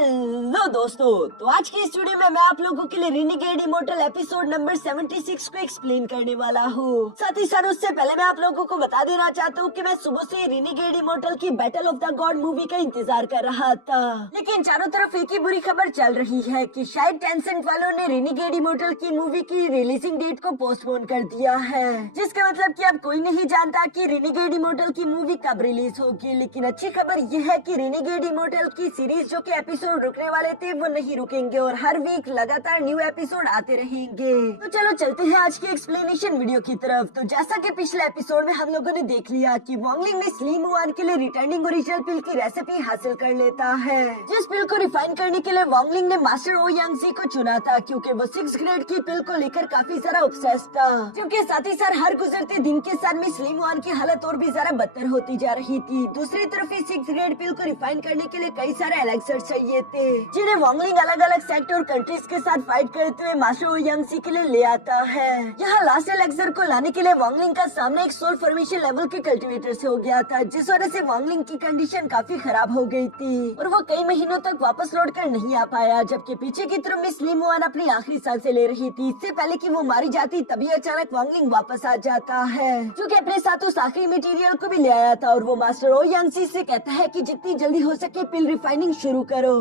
Hello दोस्तों, तो आज की इस वीडियो में मैं आप लोगों के लिए रिनिगेड इमोर्टल एपिसोड नंबर 76 को एक्सप्लेन करने वाला हूँ। साथ ही साथ उससे पहले मैं आप लोगों को बता देना चाहता हूँ कि मैं सुबह से रिनिगेड इमोर्टल की battle of the God movie का इंतजार कर रहा था, लेकिन चारों तरफ एक ही बुरी खबर चल रही है कि शायद टेंसेंट वालों ने रिनिगेड इमोर्टल की मूवी की रिलीजिंग डेट को पोस्टपोन कर दिया है, जिसका मतलब कि अब कोई नहीं जानता कि रिनिगेड इमोर्टल की मूवी कब रिलीज होगी। लेकिन अच्छी खबर यह है कि रिनिगेड इमोर्टल की सीरीज जो कि एपिसोड रुकने वाले थे वो नहीं रुकेंगे और हर वीक लगातार न्यू एपिसोड आते रहेंगे। तो चलो चलते हैं आज की एक्सप्लेनेशन वीडियो की तरफ। तो जैसा कि पिछले एपिसोड में हम लोगों ने देख लिया कि वॉन्गलिंग ने स्लिम वुआन के लिए रिटर्निंग ओरिजिनल पिल की रेसिपी हासिल कर लेता है, जिस पिल को रिफाइन करने के लिए वॉन्गलिंग ने मास्टर ओ यांगजी को चुना था, क्योंकि वो 6th ग्रेड की पिल को लेकर काफी ज्यादा ऑब्सेस्ड था। क्योंकि साथ ही साथ हर गुजरते दिन के साथ में स्लिम वुआन की हालत और भी ज्यादा बदतर होती जा रही थी। दूसरी तरफ इस 6th ग्रेड पिल को रिफाइन करने के लिए कई सारे एलेक्सर चाहिए थे, जिन्हें वॉन्गलिंग अलग अलग सेक्टर और कंट्रीज के साथ फाइट करते हुए मास्टर ओ यांगजी के लिए ले आता है। यहाँ लास्ट एलेक्सर को लाने के लिए वॉन्गलिंग का सामना एक सोल फॉर्मेशन लेवल के कल्टीवेटर से हो गया था, जिस वजह से वॉन्गलिंग की कंडीशन काफी खराब हो गई थी और वो कई महीनों तक वापस लौट कर नहीं आ पाया। जबकि पीछे की तरफ में स्लिम वुआन अपनी आखिरी सांसें ले रही थी। इससे पहले कि वो मारी जाती तभी अचानक वॉन्गलिंग वापस आ जाता है, जो कि अपने साथ उस आखिरी मटेरियल को भी ले आया था, और वो मास्टर ओ यांगजी से कहता है कि जितनी जल्दी हो सके पिल रिफाइनिंग शुरू करो।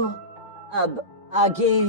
अब आगे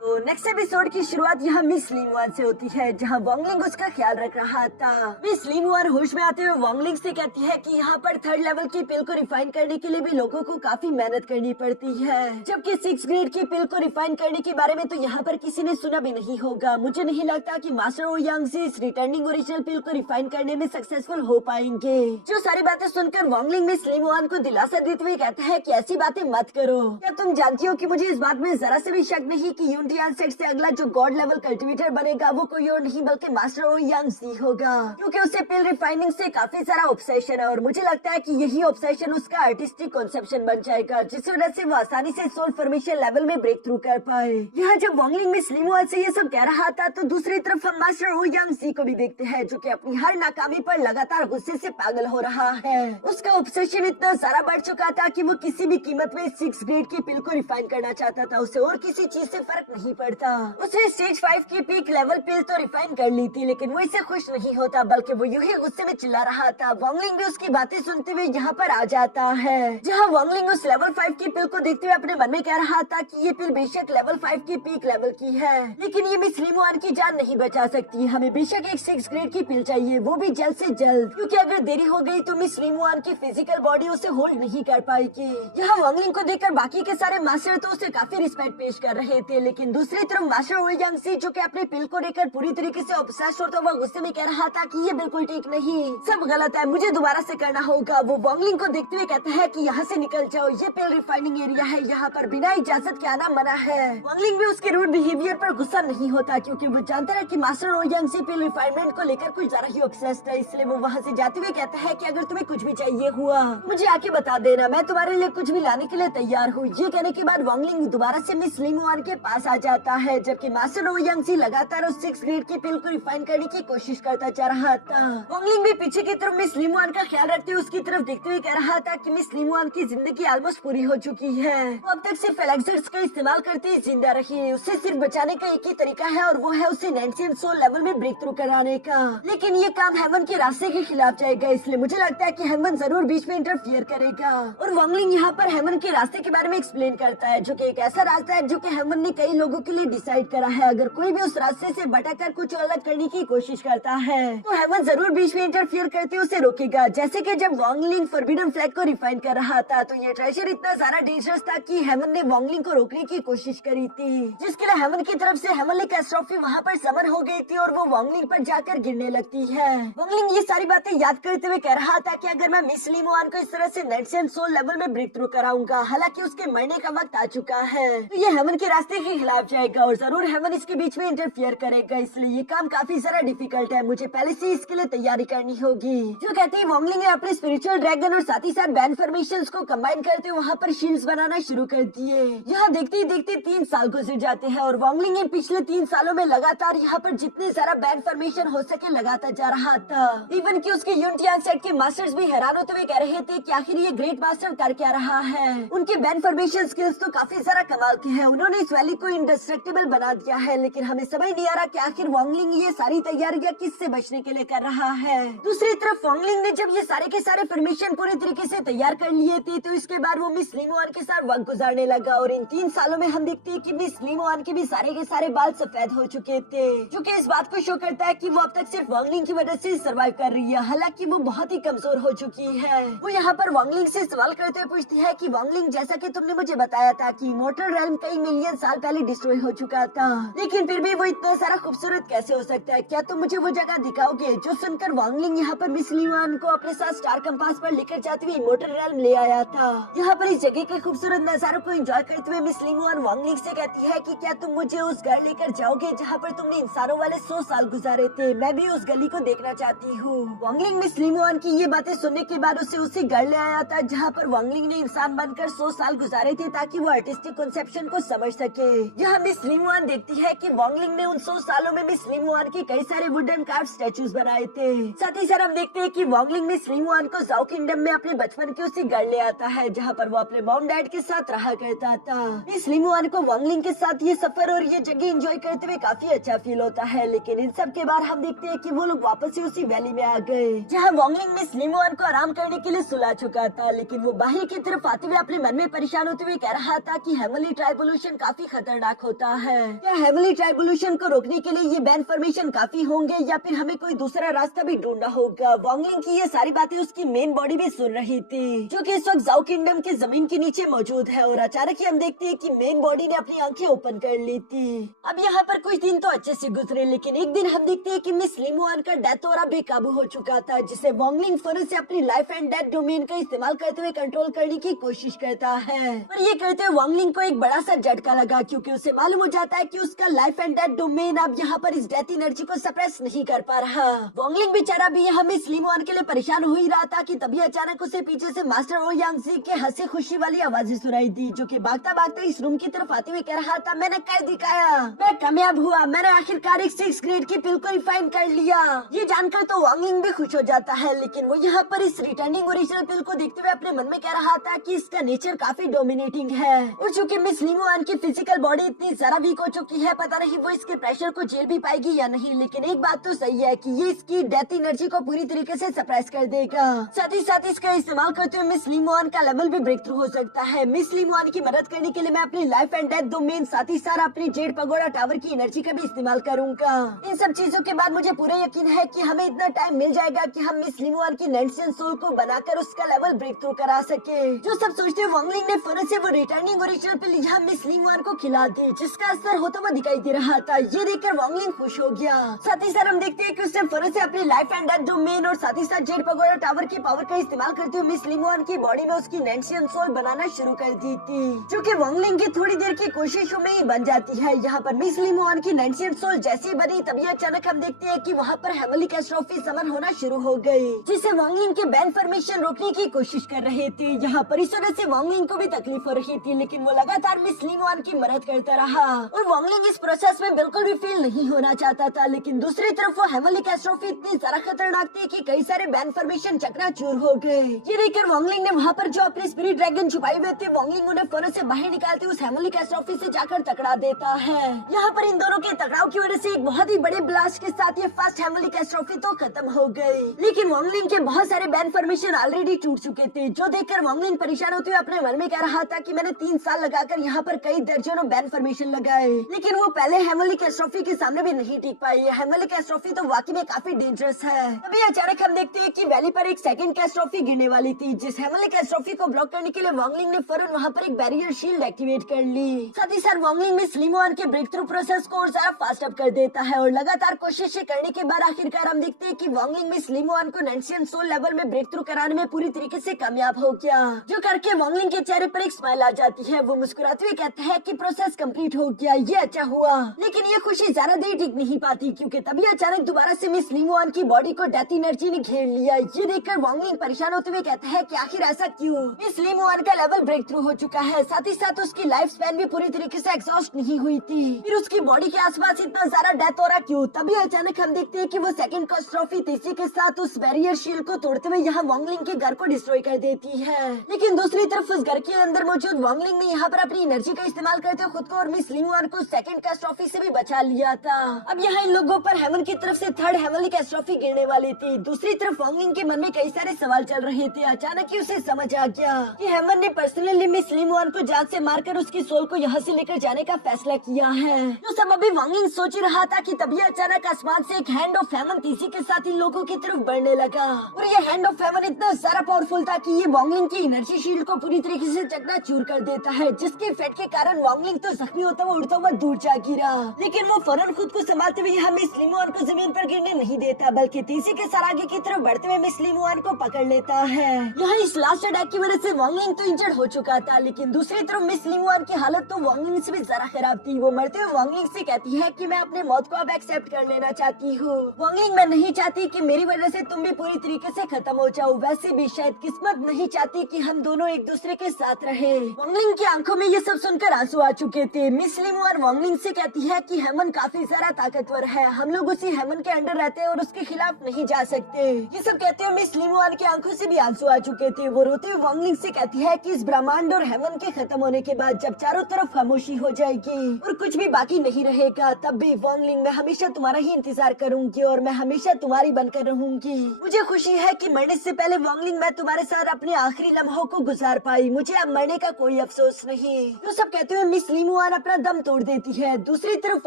तो नेक्स्ट एपिसोड की शुरुआत यहाँ मिस स्लिम वुआन से होती है, जहाँ वॉन्गलिंग उसका ख्याल रख रहा था। मिस स्लिम वुआन होश में आते हुए वॉन्गलिंग से कहती है कि यहाँ पर 3rd लेवल की पिल को रिफाइन करने के लिए भी लोगों को काफी मेहनत करनी पड़ती है, जबकि 6th ग्रेड की पिल को रिफाइन करने के बारे में तो यहाँ पर किसी ने सुना भी नहीं होगा। मुझे नहीं लगता कि मास्टर ओ यांगजी इस रिटर्निंग ओरिजिनल पिल को रिफाइन करने में सक्सेसफुल हो पाएंगे। जो सारी बातें सुनकर वॉन्गलिंग मिस स्लिम वुआन को दिलासा देते हुए कहता है कि ऐसी बातें मत करो। क्या तुम जानती हो कि मुझे इस बात में जरा से भी शक नहीं कि यूनियन सेट से अगला जो गॉड लेवल कल्टीवेटर बनेगा वो कोई और नहीं बल्कि मास्टर ओ यांगजी होगा, क्योंकि उसे पिल रिफाइनिंग से काफी सारा ऑब्सेशन है और मुझे लगता है कि यही ऑब्सेशन उसका आर्टिस्टिक कॉन्सेप्शन बन जाएगा, जिस वजह से वो आसानी से सोल फॉर्मेशन लेवल में ब्रेक थ्रू कर पाए। यहाँ जब वॉन्गलिंग में स्लिम वुआन से ये सब कह रहा था तो दूसरी तरफ हम मास्टर ओ यांगजी को भी देखते हैं, जो कि अपनी हर नाकामी पर लगातार गुस्से से पागल हो रहा है। उसका ऑब्सेशन इतना सारा बढ़ चुका था कि वो किसी भी कीमत में 6th ग्रेड की पिल को रिफाइन करना चाहता था। उसे और किसी चीज से फर्क नहीं पड़ता। उसने स्टेज 5 की पीक लेवल पिल तो रिफाइन कर ली थी, लेकिन वो इससे खुश नहीं होता, बल्कि वो यूं ही गुस्से में चिल्ला रहा था। वॉन्गलिंग भी उसकी बातें सुनते हुए यहाँ पर आ जाता है, जहाँ वॉन्गलिंग उस लेवल 5 की पिल को देखते हुए अपने मन में कह रहा था कि ये पिल बेशक लेवल 5 की पीक लेवल की है, लेकिन ये मिस स्लिम वुआन की जान नहीं बचा सकती। हमें बेशक एक 6th ग्रेड की पिल चाहिए, वो भी जल्द से जल्द, क्योंकि अगर देरी हो गई तो मिस स्लिम वुआन की फिजिकल बॉडी उसे होल्ड नहीं कर पाएगी। यहाँ वॉन्गलिंग को देखकर बाकी के सारे मास्टर तो उसे काफी रिस्पेक्ट पेश कर रहे थे, लेकिन दूसरी तरफ मास्टर ओ यांगजी जो कि अपने पिल को लेकर पूरी तरीके से ऑब्सेस्ड होता हुआ गुस्से में कह रहा था कि ये बिल्कुल ठीक नहीं, सब गलत है, मुझे दोबारा से करना होगा। वो वॉन्गलिंग को देखते हुए कहता है कि यहाँ से निकल जाओ, ये पिल रिफाइनिंग एरिया है, यहाँ पर बिना इजाजत के आना मना है। वॉन्गलिंग भी उसके रूड बिहेवियर पर गुस्सा नहीं होता, क्योंकि वो जानता है कि मास्टर ओ यांगजी पिल रिफाइनमेंट को लेकर कुछ ज्यादा ही ऑब्सेस्ड है, इसलिए वो वहाँ से जाते हुए कहता है कि अगर तुम्हें कुछ भी चाहिए हुआ मुझे आके बता देना, मैं तुम्हारे लिए कुछ भी लाने के लिए तैयार हूँ। ये कहने के बाद वॉन्गलिंग दोबारा से मिस स्लिम वुआन के पास आ जाता है, जबकि मास्टर ओ यांगजी लगातार उस 6th ग्रेड की पिल को रिफाइन करने की कोशिश करता जा रहा था। वॉन्गलिंग भी पीछे की तरफ मिस स्लिम वुआन का ख्याल रखते हुए उसकी तरफ देखते हुए कह रहा था कि मिस स्लिम वुआन की जिंदगी ऑलमोस्ट पूरी हो चुकी है। वो अब तक सिर्फ एलेक्सर्स का इस्तेमाल करते ही जिंदा रही। उसे सिर्फ बचाने का एक ही तरीका है और वो है उसे नेंसियन सोल लेवल में ब्रेक थ्रू कराने का, लेकिन ये काम हेवन के रास्ते के खिलाफ जाएगा, इसलिए मुझे लगता है कि हेवन जरूर बीच में इंटरफियर करेगा। और वॉन्गलिंग यहाँ पर हेवन के रास्ते के बारे में एक्सप्लेन करता है, जो कि एक ऐसा रास्ता है जो कि हेवन ने कई लोगों के लिए डिसाइड करा है। अगर कोई भी उस रास्ते से भटककर कुछ अलग करने की कोशिश करता है तो हेवन जरूर बीच में इंटरफियर करते उसे रोकेगा। जैसे कि जब वॉन्गलिंग फॉरबिडन फ्लैग को रिफाइन कर रहा था तो ये ट्रेजर इतना ज्यादा डेंजरस था कि हेवन ने वॉन्गलिंग को रोकने की कोशिश करी थी, जिसके लिए हेवन की तरफ से हेवनली कैटास्ट्रॉफी वहाँ पर समर हो गई थी और वो वॉन्गलिंग पर जाकर गिरने लगती है। वॉन्गलिंग ये सारी बातें याद करते हुए कह रहा था कि अगर मैं मिस स्लिम वुआन को इस तरह से नेंसियन सोल लेवल में ब्रेक थ्रू कराऊंगा, हालांकि उसके मरने का वक्त आ चुका है, तो ये हेवन के रास्ते के खिलाफ गायब जाएगा और जरूर हेवन इसके बीच में इंटरफियर करेगा, इसलिए ये काम काफी सारा डिफिकल्ट है। मुझे पहले से इसके लिए तैयारी करनी होगी। जो कहते हैं वॉन्गलिंग ने अपने स्पिरिचुअल ड्रैगन और साथ ही साथ बैन फॉर्मेशंस को कंबाइन करते वहाँ पर शील्ड्स बनाना शुरू कर दिए। यहाँ देखते ही देखते 3 साल गुजर जाते हैं और वॉन्गलिंग इन पिछले 3 सालों में लगातार यहाँ पर जितने सारा बैन फॉर्मेशन हो सके लगाता जा रहा था। इवन कि उसके यूनिटी सेट के मास्टर्स भी हैरान होते हुए कह रहे थे कि आखिर ये ग्रेट मास्टर कर क्या रहा है। उनके बैन फॉर्मेशन स्किल्स तो काफी सारा कमाल के हैं। उन्होंने इस वैली को इंडेस्ट्रक्टिबल बना दिया है, लेकिन हमें समझ नहीं आ रहा कि आखिर वॉन्गलिंग ये सारी तैयारियां किससे बचने के लिए कर रहा है। दूसरी तरफ वॉन्गलिंग ने जब ये सारे के सारे फॉर्मेशन पूरे तरीके से तैयार कर लिए थे तो इसके बाद वो मिस लिमोआन के साथ वक्त गुजारने लगा और इन 3 सालों में हम देखते हैं कि मिस लिमोआन के भी सारे के सारे बाल सफेद हो चुके थे, जो कि इस बात को शो करता है कि वो अब तक सिर्फ वॉन्गलिंग की वजह से सर्वाइव कर रही है। हालांकि वो बहुत ही कमजोर हो चुकी है। वो यहाँ पर वॉन्गलिंग से सवाल करते हुए पूछती है कि वॉन्गलिंग, जैसा कि तुमने मुझे बताया था कि इमॉर्टल रेल्म कई मिलियन साल पहले डिस्ट्रॉय हो चुका था, लेकिन फिर भी वो इतना सारा खूबसूरत कैसे हो सकता है? क्या तुम मुझे वो जगह दिखाओगे? जो सुनकर वॉन्गलिंग यहाँ पर मिस लिमोआन को अपने साथ स्टार कंपास पर लेकर जाते हुए इमॉर्टल रेल्म ले आया था। यहाँ पर इस जगह के खूबसूरत नजारों को एंजॉय करते हुए मिस लिमोआन वॉन्गलिंग से कहती है कि क्या तुम मुझे उस घर लेकर जाओगे जहाँ पर तुमने इंसानों वाले 100 साल गुजारे थे? मैं भी उस गली को देखना चाहती हूँ। वॉन्गलिंग मिस लिमोआन की ये बातें सुनने के बाद उसे घर ले आया था जहाँ पर वॉन्गलिंग ने इंसान बनकर 100 साल गुजारे थे ताकि वो आर्टिस्टिक कॉन्सेप्शन को समझ सके। यहाँ मिस लिमोआन देखती है कि वॉन्गलिंग ने उन 100 सालों में मिस लिमोआन के कई सारे वुडन कार्व स्टेचूज बनाए थे। साथ ही साथ हम देखते हैं कि वॉन्गलिंग मिस लिमोआन को जाओ किंगडम में अपने बचपन के उसी घर ले आता है जहाँ पर वो अपने मॉम डैड के साथ रहा करता था। मिस लिमोआन को वॉन्गलिंग के साथ ये सफर और ये जगह एंजॉय करते हुए काफी अच्छा फील होता है, लेकिन इन सब के बाद हम देखते हैं कि वो लोग वापस से उसी वैली में आ गए जहाँ वॉन्गलिंग मिस लिमोआन को आराम करने के लिए सुला चुका था। लेकिन वो बाहर की तरफ आते हुए अपने मन में परेशान होते हुए कह रहा था कि हेवनली ट्राइबोल्यूशन काफी खतरनाक होता है। क्या हेवनली ट्राइबोल्यूशन को रोकने के लिए ये बैन फॉर्मेशन काफी होंगे या फिर हमें कोई दूसरा रास्ता भी ढूंढना होगा? वॉन्गलिंग की ये सारी बातें उसकी मेन बॉडी भी सुन रही थी, जो कि इस वक्त जाओ किंगडम के जमीन के नीचे मौजूद है। और अचानक ही हम देखते हैं कि मेन बॉडी ने अपनी आंखें ओपन कर ली थी। अब यहाँ पर कुछ दिन तो अच्छे से गुजरे, लेकिन एक दिन हम देखते हैं कि मिस लिमोआन का डेथ और बेकाबू हो चुका था, जिसे वॉन्गलिंग फौरन से अपनी लाइफ एंड डेथ डोमेन का इस्तेमाल करते हुए कंट्रोल करने की कोशिश करता है। और ये करते हुए वॉन्गलिंग को एक बड़ा सा झटका लगा, क्योंकि उसे मालूम हो जाता है कि उसका लाइफ एंड डेथ डोमेन अब यहाँ पर इस डेथ एनर्जी को सप्रेस नहीं कर पा रहा। वॉन्गलिंग बेचारा भी यहाँ मिस लिमोआन के लिए परेशान हो ही रहा था कि तभी अचानक उसे पीछे से मास्टर ओ यांगजी के हंसी खुशी वाली आवाजें सुनाई दी, जो कि भागता भागता इस रूम की तरफ आते हुए कह रहा था, मैंने कर दिखाया, मैं कामयाब हुआ, मैंने आखिरकार एक 6th ग्रेड की पिल को रिफाइन कर लिया। ये जानकर तो वॉन्गलिंग भी खुश हो जाता है, लेकिन वो यहाँ पर इस रिटर्निंग ओरिजिनल पिल को देखते हुए अपने मन में कह रहा था कि इसका नेचर काफी डोमिनेटिंग है। और चूंकि मिस लिमोआन की फिजिकल बॉडी इतनी ज्यादा वीक हो चुकी है, पता नहीं वो इसके प्रेशर को झेल भी पाएगी या नहीं। लेकिन एक बात तो सही है कि ये इसकी डेथ एनर्जी को पूरी तरीके से सप्रेस कर देगा। साथ ही साथ इसका इस्तेमाल करते हुए मिस लिमोआन का लेवल भी ब्रेक थ्रू हो सकता है। मिस लिमोआन की मदद करने के लिए मैं अपनी लाइफ एंड डेथ डोमेन साथ ही साथ अपनी जेड पगोड़ा टावर की एनर्जी का भी इस्तेमाल करूंगा। इन सब चीजों के बाद मुझे पूरा यकीन है कि हमें इतना टाइम मिल जाएगा कि हम मिस लिमोआन की नेंसियन सोल को बनाकर उसका लेवल ब्रेक थ्रू करा सके। जो सब सोचते हुए वॉन्गलिंग ने फौरन से वो रिटर्निंग ओरिजिनल पिल यहाँ मिस लिमोआन को खिला दी, जिसका असर होता हुआ दिखाई दे रहा था। ये देखकर वॉन्गलिंग खुश हो गया। साथ ही साथ हम देखते हैं कि उसने फौरन से अपनी लाइफ एंड डेथ डोमेन और साथ ही साथ जेड पगोड़ा टावर की पावर का इस्तेमाल करते हुए मिस लिमोआन की बॉडी में उसकी नेंसियन सोल बनाना शुरू कर दी थी, जो कि वॉन्गलिंग की थोड़ी देर की कोशिशों में ही बन जाती है। यहाँ पर मिस लिमोआन की नेंसियन सोल जैसी बनी, तभी अचानक हम देखते हैं कि वहाँ पर हेवनली कैटास्ट्रोफी समन होना शुरू हो गई, जिससे वॉन्गलिंग के बैन फॉर्मेशन रोकने की कोशिश कर रहे थे। यहाँ पर इस वजह से वॉन्गलिंग को भी तकलीफ हो रही थी, लेकिन वो लगातार मिस लिमोआन की मदद करता रहा और वॉन्गलिंग इस प्रोसेस में बिल्कुल भी फेल नहीं होना चाहता था। लेकिन दूसरी तरफ वो हेवनली कैटास्ट्रोफी इतनी ज्यादा खतरनाक थी कि कई सारे बैन फॉर्मेशन चकनाचूर हो गए। ये देखकर वॉन्गलिंग ने वहाँ पर जो अपने स्पिरिट ड्रैगन छुपाए हुए थे, वॉन्गलिंग उन्हें फौरन से बाहर निकालते उस हेवनली कैटास्ट्रोफी से जाकर टकरा देता है। यहाँ पर इन दोनों के टकराव की वजह से एक बहुत ही बड़े ब्लास्ट के साथ ये फर्स्ट हेवनली कैटास्ट्रोफी तो खत्म हो गई, लेकिन वॉन्गलिंग के बहुत सारे बैन फॉर्मेशन ऑलरेडी टूट चुके थे, जो देखकर वॉन्गलिंग परेशान होते हुए अपने मन में कह रहा था कि मैंने 3 साल लगाकर यहाँ पर कई दर्जनों बैन फॉर्मेशन लगाए, लेकिन वो पहले हेवनली कैटास्ट्रोफी के सामने भी नहीं टिक पाई। हेवनली कैटास्ट्रोफी तो वाकई में काफी डेंजरस है। तभी अचानक हम देखते हैं कि वैली पर एक सेकंड कैटास्ट्रोफी गिरने वाली थी, जिस हेवनली कैटास्ट्रोफी को ब्लॉक करने के लिए वॉन्गलिंग ने फौरन वहाँ पर एक बैरियर शील्ड एक्टिवेट कर ली। साथ ही साथ वॉन्गलिंग मिस लिमोआन के ब्रेक थ्रू प्रोसेस को और ज्यादा फास्ट अप कर देता है और लगातार कोशिशें करने के बाद आखिरकार हम देखते हैं कि वॉन्गलिंग मिस लिमोआन को नेंसियन सोल लेवल में ब्रेक थ्रू कराने में पूरी तरीके से कामयाब हो गया, जो करके वॉन्गलिंग के चेहरे पर एक स्माइल आ जाती है। वो मुस्कुराते हुए कहता है कि प्रोसेस कंप्लीट हो गया, ये अच्छा हुआ। लेकिन ये खुशी ज्यादा देर टिक नहीं पाती क्योंकि तभी अचानक दोबारा से मिस लिंगुआन की बॉडी को डेथ एनर्जी ने घेर लिया। ये देखकर वांगलिंग परेशान होते हुए कहता है कि आखिर ऐसा क्यों। मिस लिंगुआन का लेवल ब्रेक थ्रू हो चुका है, साथ ही साथ उसकी लाइफ स्पैन भी पूरी तरीके से एग्जॉस्ट नहीं हुई थी। फिर उसकी बॉडी के आसपास इतना ज्यादा डेथ हो रहा क्यों। तभी अचानक हम देखते हैं कि वो सेकंड कैटास्ट्रॉफी तेजी के साथ उस बैरियर शील्ड को तोड़ते हुए यहाँ वांगलिंग के घर को डिस्ट्रॉय कर देती है। लेकिन दूसरी तरफ उस घर के अंदर मौजूद वांगलिंग ने यहाँ पर अपनी एनर्जी का इस्तेमाल करते हुए खुद को और मिस लिंगुआन को सेकंड कैटास्ट्रॉफी से भी बचा लिया था। अब यहाँ इन लोगों पर हेवन की तरफ से थर्ड हेवनली कैटास्ट्रॉफी गिरने वाली थी। दूसरी तरफ वांगलिंग के मन में कई सारे सवाल चल रहे थे। अचानक ही उसे समझ आ गया कि हेवन ने पर्सनली मिस लिंगुआन को जान से मारकर उसकी सोल को यहाँ से लेकर जाने का फैसला किया है। जो सब अभी वांगलिंग सोच ही रहा था कि तभी अचानक आसमान से एक हैंड ऑफ हेवन तेजी के साथ इन लोगों की तरफ बढ़ने लगा और ये हैंड ऑफ हेवन इतना सारा पावरफुल था कि ये वांगलिंग की एनर्जी शील्ड को पूरी तरीके से चकनाचूर कर देता है, जिसके इफेक्ट के कारण वांगलिंग तो जख्मी होता हुआ उड़ता हुआ दूर जा गिरा। लेकिन वो फौरन खुद को संभालते हुए यहाँ मिस लिंगुआन को जमीन पर गिरने नहीं देता, बल्कि तेजी के साथ आगे की तरफ बढ़ते हुए मिस लिंगुआन को पकड़ लेता है। यहाँ इस लास्ट अटैक की वजह से वांगलिंग तो इंजर्ड हो चुका था, लेकिन दूसरी तरफ मिस लिंगुआन की हालत तो वांगलिंग से भी ज्यादा खराब थी। वो मरते हुए वांगलिंग से कहती है कि मैं अपने मौत को अब एक्सेप्ट कर लेना चाहती हूँ। वांगलिंग, मैं नहीं चाहती कि मेरी वजह से तुम भी पूरी तरीके से खत्म हो जाओ, वैसे भी शायद किस्मत नहीं चाहती कि हम दोनों एक दूसरे के साथ रहे। वांगलिंग की आंखों में ये सब सुनकर आंसू आ चुके थे। मिस लिंगुआन वांगलिंग से कहती है कि हेमन काफी ज्यादा ताकतवर है, हम लोग उसी हेमन के अंडर रहते हैं और उसके खिलाफ नहीं जा सकते। ये सब कहते हुए मिस लिंगुआन की आंखों से भी आंसू आ चुके थे। वो रोते हुए वांगलिंग से कहती है कि इस ब्रह्मांड और हेमन के खत्म होने के बाद जब चारों तरफ खामोशी हो जाएगी और कुछ भी बाकी नहीं रहेगा, तब भी वांगलिंग, मैं हमेशा तुम्हारा ही इंतजार करूंगी और मैं हमेशा तुम्हारी बनकर रहूंगी। मुझे खुशी है कि मरने से पहले वांगलिंग मैं तुम्हारे साथ अपने आखिरी लम्हों को गुजार पाई, मुझे अब मरने का कोई अफसोस नहीं। तो सब कहते हुए मिस लिंगुआन अपना दम तोड़ देती है। दूसरी तरफ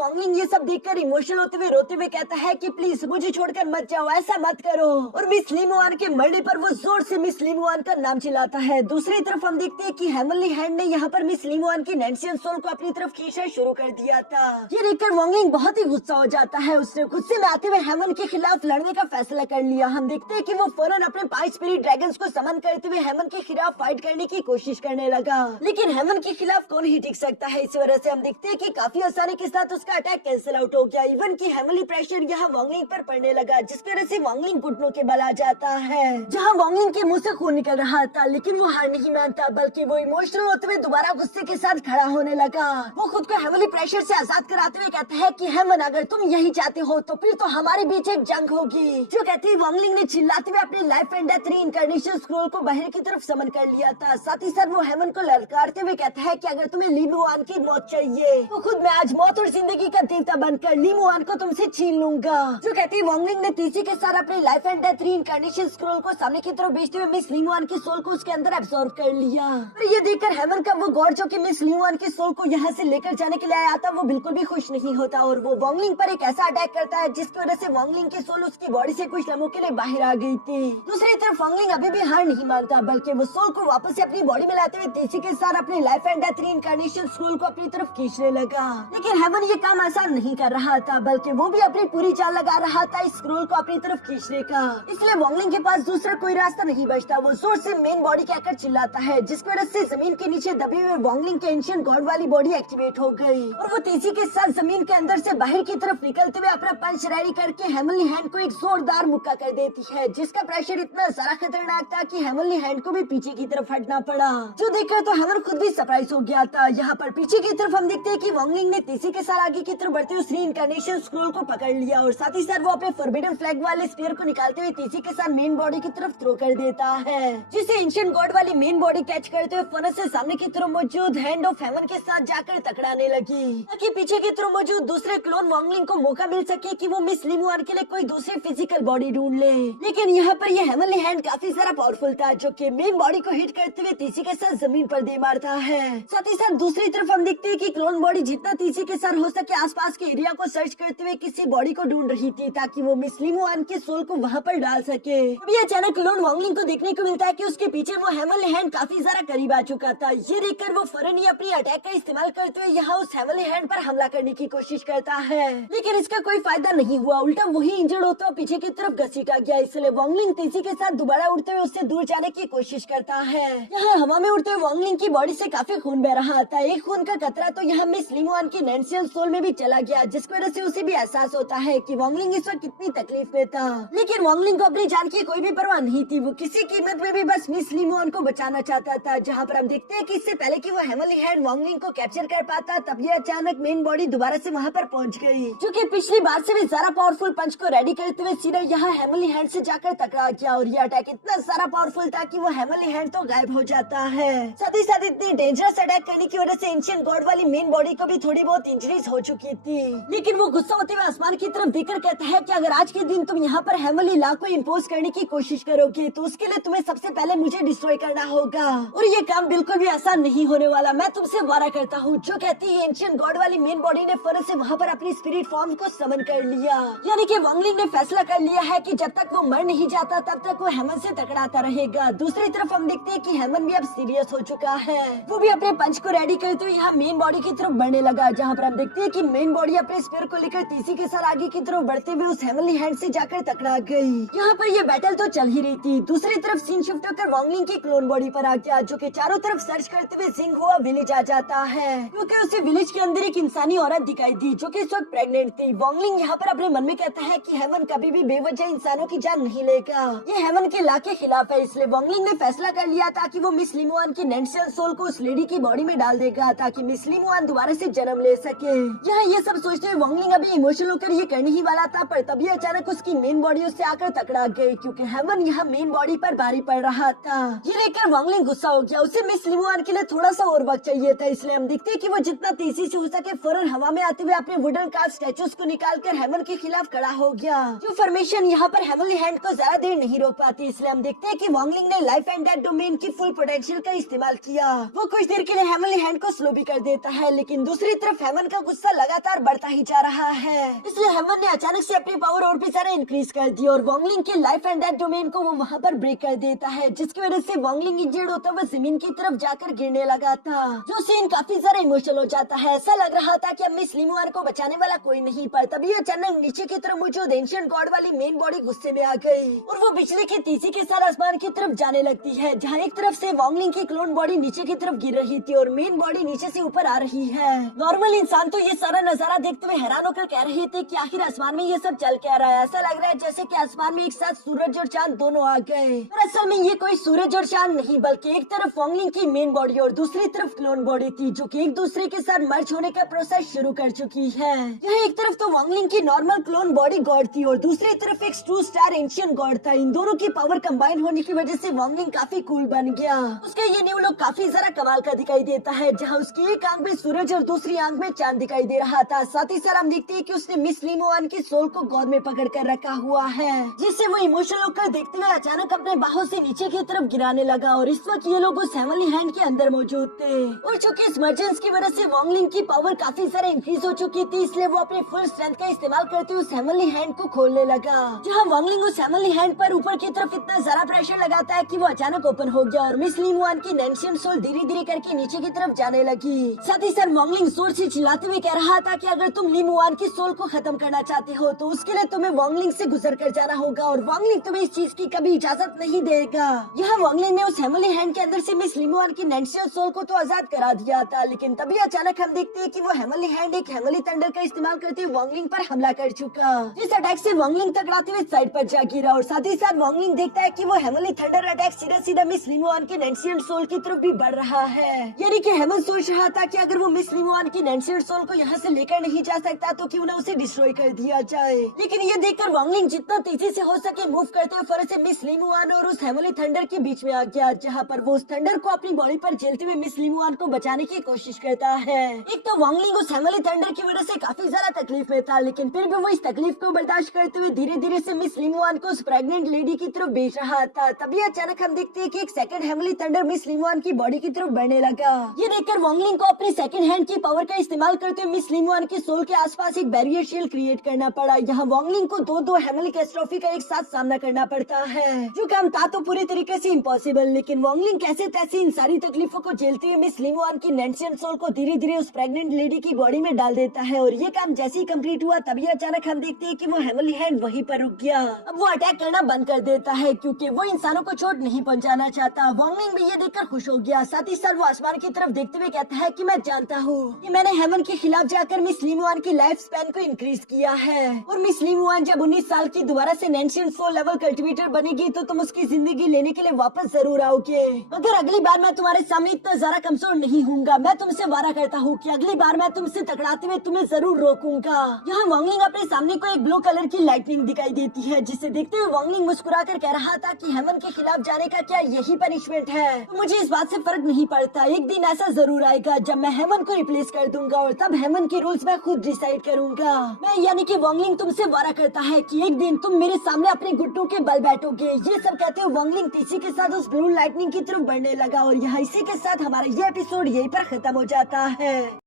वांगलिंग ये सब देखकर इमोशनल होते हुए रोते हुए कहता है कि प्लीज मुझे छोड़कर मत जाओ, ऐसा मत करो। और मिस लिंगुआन के मरने पर वो जोर से मिस लिंगुआन का नाम चिल्लाता है। दूसरी तरफ हम देखते हैं कि हेवनली हैंड ने यहाँ पर मिस लिंगुआन की नैंसियन सोल को अपनी तरफ खींचना शुरू कर दिया था। ये देखकर वांगलिंग बहुत ही गुस्सा हो जाता है। उसने गुस्से में आते हुए हेवन के खिलाफ लड़ने का फैसला कर लिया। हम देखते हैं कि वो फौरन अपने 5 स्पिरिट ड्रैगन्स को समन करते हुए हेवन के खिलाफ फाइट करने की कोशिश करने लगा, लेकिन हेवन के खिलाफ कौन ही टिक सकता है। इस वजह से हम देखते हैं कि काफी आसानी के साथ उसका अटैक कैंसिल आउट हो गया। इवन की हेवनली प्रेशर यहाँ वांगलिंग पर पड़ने लगा, जिसकी वजह से वांगलिंग घुटनों के बल आ जाता है। जहाँ वांगलिंग के मुंह से खून निकल रहा था, लेकिन वो हार नहीं मानता, बल्कि वो इमोशनल होते हुए दोबारा गुस्से के साथ खड़ा होने लगा। वो खुद को हेवनली प्रेशर से आजाद कराते हुए कहता है कि हेवन, अगर तुम यही चाहते हो तो फिर तो हमारे बीच एक जंग होगी। जो कहते ही वांगलिंग ने चिल्लाते हुए अपने life and death reincarnation scroll को बाहर की तरफ समन कर लिया था। साथ ही साथ वो हेवन को ललकारते हुए कहता है कि अगर तुम्हें लिंगुआन की मौत चाहिए तो खुद मैं आज मौत और जिंदगी का देवता बनकर लिंगुआन को तुमसे छीन लूंगा। जो कहते ही वांगलिंग ने तेजी के साथ अपने life and death reincarnation scroll को सामने की तरफ भेजते हुए मिस लिंगुआन की सोल को उसके अंदर एब्सॉर्ब कर लिया। और ये देखकर हेवन का वो गॉड जो कि मिस लिंगुआन की सोल को यहाँ से लेकर जाने के लिए आया था, वो बिल्कुल भी खुश नहीं होता और वो वांगलिंग पर एक ऐसा अटैक करता है जिसकी वजह से वांगलिंग की सोल उसकी बॉडी से कुछ लम्हों के लिए बाहर आ गई थी। दूसरी तरफ वांगलिंग अभी भी हार नहीं मानता, बल्कि वो सोल को वापस से अपनी बॉडी में लाते हुए तेजी के साथ अपने life and death reincarnation scroll को अपनी तरफ खींचने लगा। लेकिन हेवन ये काम आसान नहीं कर रहा था, बल्कि वो भी अपनी पूरी चाल लगा रहा था इस स्क्रोल को अपनी तरफ खींचने का। इसलिए वांगलिंग के पास दूसरा कोई रास्ता नहीं बचता। वो जोर से मेन बॉडी कहकर चिल्लाता है, जिसकी वजह से जमीन के नीचे दबे हुए वांगलिंग के एंशिएंट गॉड वाली बॉडी एक्टिवेट हो गई और वो तेजी के साथ जमीन के अंदर से बाहर की तरफ निकलते हुए अपना पंच रेडी करके हेवनली हैंड को एक जोरदार मुक्का कर देती है, जिसका प्रेशर इतना सारा खतरनाक था कि हेवनली हैंड को भी पीछे की तरफ हटना पड़ा। जो देखकर तो हेवन खुद भी सरप्राइज हो गया था। यहाँ पर पीछे की तरफ हम देखते हैं कि वांगलिंग ने तेजी के साथ आगे की तरफ बढ़ते हुए रीइंकार्नेशन स्क्रोल को पकड़ लिया और साथ ही साथ वो अपने फॉरबिडन फ्लैग वाले स्पीयर को निकालते हुए तेजी के साथ मेन बॉडी की तरफ थ्रो कर देता है, जिसे एंशिएंट गॉड वाली मेन बॉडी कैच करते हुए फनस से सामने की तरफ मौजूद हैंड ऑफ हेवन के साथ जाकर टकराने लगी, ताकि पीछे की तरफ मौजूद दूसरे क्लोन वांगलिंग को मौका मिल सके कि वो मिस लिंगुआन के लिए कोई दूसरी फिजिकल बॉडी ढूंढ ले। लेकिन यहाँ पर ये हेवनली हैंड काफी सारा पावरफुल था, जो कि मेन बॉडी को हिट करते हुए तेजी के साथ जमीन पर दे मारता है। साथ ही साथ दूसरी तरफ हम देखते हैं कि क्लोन बॉडी जितना तेजी के साथ हो सके आसपास के एरिया को सर्च करते हुए किसी बॉडी को ढूंढ रही थी, ताकि वो मिस लिंगुआन के सोल को वहाँ पर डाल सके। अभी अचानक क्लोन वांगलिंग को देखने को मिलता है कि उसके पीछे वो हेवनली हैंड काफी ज्यादा करीब आ चुका था। ये देखकर वो फौरन ही अपनी अटैक का इस्तेमाल करते हुए यहाँ उस हेवनली हैंड पर हमला करने की कोशिश करता है, लेकिन इसका कोई फायदा नहीं हुआ। उल्टा वही इंजर्ड होता हुआ पीछे की तरफ घसीटा गया। इसलिए वांगलिंग तेजी के साथ दोबारा उड़ते हुए उससे दूर जाने की कोशिश करता है। यहाँ हवा में उड़ते हुए वांगलिंग की बॉडी से काफी खून बह रहा था। एक खून का खतरा तो यहाँ मिस लिमुआन की नैन्सियन सोल में भी चला गया, जिसकी वजह से उसे भी एहसास होता है कि वांगलिंग इस वक्त कितनी तकलीफ में था। लेकिन वांगलिंग को अपनी जान की कोई भी परवाह नहीं थी। वो किसी कीमत में भी बस मिस लिमुआन को बचाना चाहता था। जहाँ पर हम देखते हैं कि इससे पहले कि वो हेमली हैंड वांगलिंग को कैप्चर कर पाता, तब ये अचानक मेन बॉडी दोबारा से वहाँ पर पहुँच गई, जो कि पिछली बार से भी ज्यादा पावरफुल पंच को रेडी करते हुए सीधा यहाँ हेमली हैंड से जाकर टकरा गया। और ये अटैक इतना सारा पावरफुल था कि वो हेमली हैंड तो गायब हो जाता है। साथ ही साथ इतनी डेंजरस अटैक करने की वजह से एंशिएंट गॉड वाली मेन बॉडी को भी थोड़ी बहुत इंजरीज हो चुकी थी। लेकिन वो गुस्सा होते हुए आसमान की तरफ देखकर कहता है कि अगर आज के दिन तुम यहाँ पर हेमली लॉ को इम्पोज करने की कोशिश करोगे तो उसके लिए तुम्हें सबसे पहले मुझे डिस्ट्रॉय करना होगा, और ये काम बिल्कुल भी आसान नहीं होने वाला। मैं तुमसे वादा करता हूँ। जो कहती है एंशिएंट गॉड वाली मेन बॉडी ने फौरन से वहाँ पर अपनी स्पिरिट फॉर्म को समन कर लिया। यानी कि वांगलिंग ने फैसला कर लिया है कि जब तक वो मर नहीं जाता तब तक वो हेमन से टकराता रहेगा। दूसरी तरफ हम देखते हैं कि हेमन भी अब सीरियस हो चुका है। वो भी अपने पंच को रेडी करते हुए यहाँ मेन बॉडी की तरफ बढ़ने लगा, जहाँ पर हम देखते हैं कि मेन बॉडी अपने स्पीयर को लेकर तेजी के साथ आगे की तरफ बढ़ते हुए उस हेमली हैंड से जाकर टकरा गई। यहाँ पर ये बैटल तो चल ही रही थी। दूसरी तरफ सीन शिफ्ट होकर वांगलिंग की क्लोन बॉडी पर आ गया, जो कि चारों तरफ सर्च करते हुए सिंह हुआ विलेज आ जाता है, क्योंकि उसे विलेज के अंदर एक इंसानी औरत दिखाई दी जो कि इस वक्त प्रेग्नेंट थी। वांगलिंग यहाँ पर अपने मन में कहता है कि हेवन कभी भी बेवजह इंसानों की जान नहीं लेगा। ये हेवन के लॉ के खिलाफ है, इसलिए वांगलिंग ने फैसला कर लिया था कि वो मिस लिमुआन की नैन्सियन सोल को उस लेडी की बॉडी में डाल देगा ताकि मिस लिमुआन दोबारा से जन्म ले सके। यहाँ ये सब सोचते हुए वांगलिंग अभी इमोशनल होकर ये करने ही वाला था, पर तभी अचानक उसकी मेन बॉडी उससे आकर टकरा गई, क्योंकि हेवन यहाँ मेन बॉडी पर भारी पड़ रहा था। ये देखकर वांगलिंग गुस्सा हो गया। उसे मिस लिमुआन के लिए थोड़ा सा और वक्त चाहिए था, इसलिए हम देखते हैं कि वो जितना तेजी से हो सके फौरन हवा में आते हुए अपने वुडन कार्व स्टैचूज को निकालकर हेवन के खिलाफ खड़ा हो गया। जो फॉर्मेशन यहाँ पर हेमली हैंड को ज्यादा देर नहीं रोक पाती, इसलिए हम देखते हैं कि वांगलिंग ने लाइफ एंड डेथ डोमेन की फुल पोटेंशियल का इस्तेमाल किया। वो कुछ देर के लिए हेमली हैंड को स्लो भी कर देता है, लेकिन दूसरी तरफ हेवन का गुस्सा लगातार बढ़ता ही जा रहा है। इसलिए हेवन ने अचानक से अपनी पावर और भी ज्यादा इंक्रीज कर दी और वांगलिंग के लाइफ एंड डेथ डोमेन को वो वहाँ पर ब्रेक कर देता है, जिसकी वजह से वांगलिंग इंजर्ड होता हुआ जमीन की तरफ जाकर गिरने लगा था। जो सीन काफी ज्यादा इमोशनल हो जाता है। ऐसा लग रहा था कि अब मिस लिमुआन को बचाने वाला कोई नहीं, पर तभी अचानक नीचे की तरफ मौजूद एंशिएंट गॉड वाली मेन बॉडी गुस्से में आ गई और वो बिजली की तेजी के साथ आसमान की तरफ जाने लगती है, जहाँ एक तरफ से वांगलिंग की क्लोन बॉडी नीचे की तरफ गिर रही थी और मेन बॉडी नीचे से ऊपर आ रही है। नॉर्मल इंसान तो ये सारा नजारा देखते हुए हैरान होकर कह रहे थे कि आखिर आसमान में ये सब चल क्या रहा है। ऐसा लग रहा है जैसे कि आसमान में एक साथ सूरज और चांद दोनों आ गए, पर असल में ये कोई सूरज और चांद नहीं, बल्कि एक तरफ वांगलिंग की मेन बॉडी और दूसरी तरफ क्लोन बॉडी थी, जो कि एक दूसरे के साथ मर्ज होने का प्रोसेस शुरू कर चुकी है। यह एक तरफ तो वांगलिंग की नॉर्मल क्लोन बॉडी गॉड थी और दूसरी तरफ एक ट्रू स्टार एंशिएंट गॉड था। इन दोनों की पावर कंबाइन होने की वजह से वांगलिंग काफी कूल बन गया। उसका ये न्यू लुक काफी ज्यादा कमाल का दिखाई देता है, जहाँ उसकी एक आंख में सूरज और दूसरी आंख में चांद दिखाई दे रहा था। साथ ही साथ हम देखते हैं कि उसने मिस लिमुआन की सोल को गॉड में पकड़ कर रखा हुआ है, जिससे वो इमोशनल होकर देखते हुए अचानक अपने बाहों से नीचे की तरफ गिराने लगा। और इस वक्त ये लोग उस हेमली हैंड के अंदर मौजूद थे और चूंकि इस मर्जेंस की वजह से वांगलिंग की पावर काफी सारा इंक्रीज हो चुकी थी, इसलिए वो अपने फुल स्ट्रेंथ का इस्तेमाल करते हुए उस हेमली हैंड को खोलने लगा। जहाँ वांगलिंग उस हेमली हैंड पर ऊपर की तरफ इतना ज्यादा प्रेशर लगाता है कि वो अचानक ओपन हो गया और मिस लिमुआन की नैन्सियन सोल धीरे धीरे करके नीचे की तरफ जाने लगी। साथ ही साथ वांगलिंग जोर से चिल्लाते हुए कह रहा था कि अगर तुम लिमुआन की सोल को खत्म करना चाहते हो तो उसके लिए तुम्हें वांगलिंग से गुजर कर जाना होगा और वांगलिंग तुम्हें इस चीज की कभी इजाजत नहीं देगा। यहाँ वांगलिंग ने उस हेमली हैंड के अंदर से मिस लिमुआन की नैन्सियन सोल को तो आजाद करा दिया था, लेकिन तभी अचानक हम देखते हैं कि वो हेमली हैंड एक हेमली थंडर का इस्तेमाल करते हुए वांगलिंग पर हमला कर चुका, जिस अटैक से वांगलिंग टकराते हुए साइड पर जा गिरा। और साथ ही साथ वांगलिंग देखता है कि वो हेमली थंडर अटैक सीधा सीधा मिस लिमुआन की नैन्सियन सोल की तरफ भी बढ़ रहा है। यानी कि हेमन सोच रहा था कि अगर वो मिस लिमुआन की नैन्सियन सोल को यहाँ से लेकर नहीं जा सकता तो क्यों न उसे डिस्ट्रॉय कर दिया जाए। लेकिन ये देखकर वांगलिंग जितना तेजी से हो सके मूव करते हुए फौरन से मिस लिमुआन और उस हेमली थंडर के बीच में आ गया, जहाँ पर वो उस थंडर को अपनी बॉडी पर झेलते हुए मिस लिमुआन को बचाने की कोशिश करता है। एक तो वांगलिंग उस हेमली थंडर की वजह से काफी ज्यादा तकलीफ में था, लेकिन फिर भी वो इस तकलीफ को बर्दाश्त करते हुए धीरे धीरे से मिस लिमुआन को उस प्रेग्नेंट लेडी की तरफ भेज रहा था। तभी अचानक हम देखते हैं कि एक सेकंड हेमली थंडर मिस लिमुआन की बॉडी की तरफ बढ़ने लगा। ये देखकर वांगलिंग को अपनी सेकंड हैंड की पावर का इस्तेमाल करते हुए मिस लिमुआन की सोल के आसपास एक बैरियर शील्ड क्रिएट करना पड़ा। यहाँ वांगलिंग को दो हेमली कैटास्ट्रोफी का एक साथ सामना करना पड़ता है, जो काम था तो पूरी तरीके से इम्पॉसिबल, लेकिन वांगलिंग कैसे तैसे इन सारी तकलीफों को झेलते हुए मिस लिमुआन की नैन्सियन सोल को धीरे धीरे उस प्रेग्नेंट लेडी की बॉडी में डाल देता है। और ये काम जैसे ही कंप्लीट हुआ तभी अचानक हम देखते हैं कि वो हेमली हैंड वहीं पर रुक गया। अब वो अटैक करना बंद कर देता है क्योंकि वो इंसानों को चोट नहीं पहुंचाना चाहता। वांगलिंग भी ये देखकर खुश हो गया। साथ ही साथ वो आसमान की तरफ देखते हुए कहता है कि मैं जानता हूँ कि मैंने हेवन के खिलाफ जाकर मिस लिमुआन की लाइफ स्पैन को इंक्रीज किया है और मिस लिमुआन जब 19 साल की दोबारा से नेंशियन 4 लेवल कल्टीवेटर बनेगी तो तुम उसकी जिंदगी लेने के लिए वापस जरूर आओगे। मगर अगली बार मैं तुम्हारे सामने इतना ज्यादा कमजोर नहीं हूँगा। मैं तुमसे वादा करता हूँ कि अगली बार मैं तुमसे टकराते हुए तुम्हें जरूर रोकूंगा। यहाँ वॉन्गलिंग अपने सामने को एक ब्लू कलर की लाइटनिंग दिखाई देती है, जिसे देखते हुए वॉन्गलिंग मुस्कुरा कर कह रहा था कि हेवन के खिलाफ जाने का क्या यही पनिशमेंट है? तो मुझे इस बात से फर्क नहीं पड़ता, एक दिन ऐसा जरूर आएगा जब मैं हेवन को रिप्लेस कर दूंगा और तब हेवन के रूल्स मैं खुद डिसाइड करूंगा। मैं यानी कि वॉन्गलिंग तुमसे वादा करता है कि एक दिन तुम मेरे सामने अपने घुटनों के बल बैठोगे। ये सब कहते हुए वॉन्गलिंग तेजी के साथ उस ब्लू लाइटनिंग की तरफ बढ़ने लगा और यहाँ इसी के साथ हमारा ये एपिसोड यहीं पर खत्म हो जाता है।